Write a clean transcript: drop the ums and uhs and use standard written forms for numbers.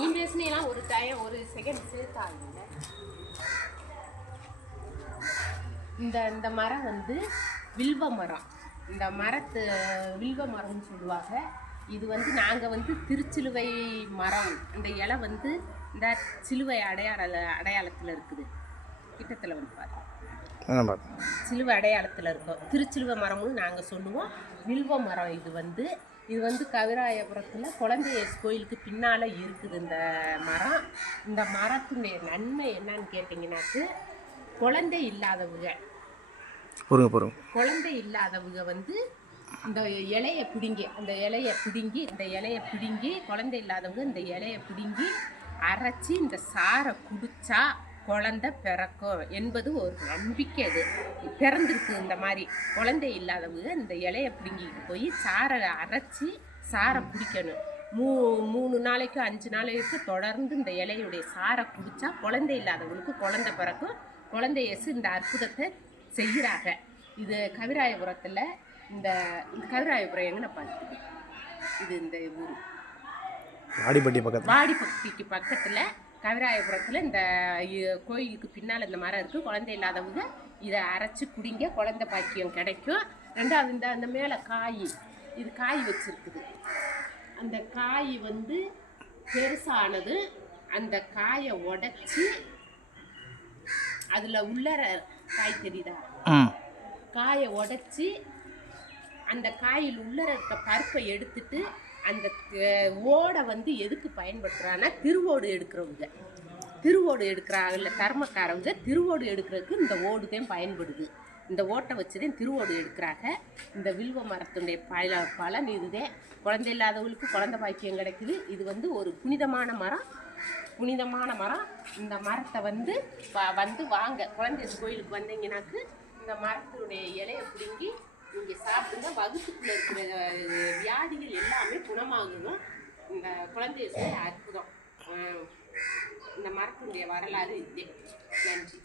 நீ பேசுனீலாம் ஒரு டைம் ஒரு செகண்ட் சேர்த்தாங்க. இந்த மரம் வந்து வில்வ மரம். இந்த மரத்து வில்வ மரம்னு சொல்லுவாங்க. இது வந்து நாங்கள் வந்து திருச்சிலுவை மரம். இந்த இலை வந்து இந்த சிலுவை அடையாளத்தில் இருக்குது. கிட்டத்தில் வந்து பாருங்க, சிலுவை அடையாளத்தில் இருக்கும். திருச்சிலுவை மரம்னு நாங்கள் சொல்லுவோம். வில்வ மரம் இது வந்து கவிராயபுரத்தில் குழந்தையேசு கோயிலுக்கு பின்னால் இருக்குது இந்த மரம். இந்த மரத்துடைய நன்மை என்னன்னு கேட்டிங்கன்னாக்கு, குழந்தை இல்லாதவங்க வந்து இந்த இலையை பிடுங்கி குழந்தை இல்லாதவங்க இந்த இலையை பிடுங்கி அரைச்சி இந்த சாரை குடிச்சா குழந்தை பிறக்கும் என்பது ஒரு நம்பிக்கை. அது பிறந்திருக்கு. இந்த மாதிரி குழந்தை இல்லாதவங்க இந்த இலையை பிடுங்கிட்டு போய் சாரை அரைச்சி சாரை குடிக்கணும். 3 நாளைக்கு 5 நாளைக்கு தொடர்ந்து இந்த இலையுடைய சாரை குடிச்சா குழந்தை இல்லாதவங்களுக்கு குழந்தை பிறக்கும். குழந்தையேசு இந்த அற்புதத்தை செய்கிறாங்க. இது கவிராயபுரத்தில் இந்த கவிராயபுரம் எங்கே பார்த்துக்கு இது இந்த ஊர் வாடிப்பட்டிக்கு பக்கத்தில் கவிராயபுரத்தில் இந்த கோயிலுக்கு பின்னால் இந்த மரம் இருக்குது. குழந்தை இல்லாதவங்க இதை அரைச்சி குடிங்க, குழந்தை பாக்கியம் கிடைக்கும். 2வது அந்த மேலே இது காய் வச்சுருக்குது. அந்த காய் வந்து பெருசானது. அந்த காயை உடைச்சி அதில் உள்ளர காய் தெரியுதா, காயை உடைச்சி அந்த காயில் உள்ளர இருக்க பருப்பை எடுத்துட்டு அந்த ஓடை வந்து எதுக்கு பயன்படுத்துகிறான்னா திருவோடு எடுக்கிறாங்க இல்லை தர்மக்காரவங்க திருவோடு எடுக்கிறதுக்கு இந்த ஓடு தான் பயன்படுது. இந்த ஓட்டை வச்சு தான் திருவோடு எடுக்கிறாங்க. இந்த வில்வ மரத்துடைய பலன் இதுதான். குழந்தை இல்லாதவங்களுக்கு குழந்தை பாக்கியம் கிடைக்குது. இது வந்து ஒரு புனிதமான மரம். இந்த மரத்தை வந்து வாங்க குழந்தை கோயிலுக்கு வந்தீங்கன்னாக்கு இந்த மரத்தினுடைய இலையை பிடுங்கி இங்கே சாப்பிடுங்க. வகுத்துக்குள்ளே இருக்கிற வியாதிகள் எல்லாமே குணமாகணும். இந்த குழந்தை அற்புதம். இந்த மரத்தினுடைய வரலாறு இதே. நன்றி.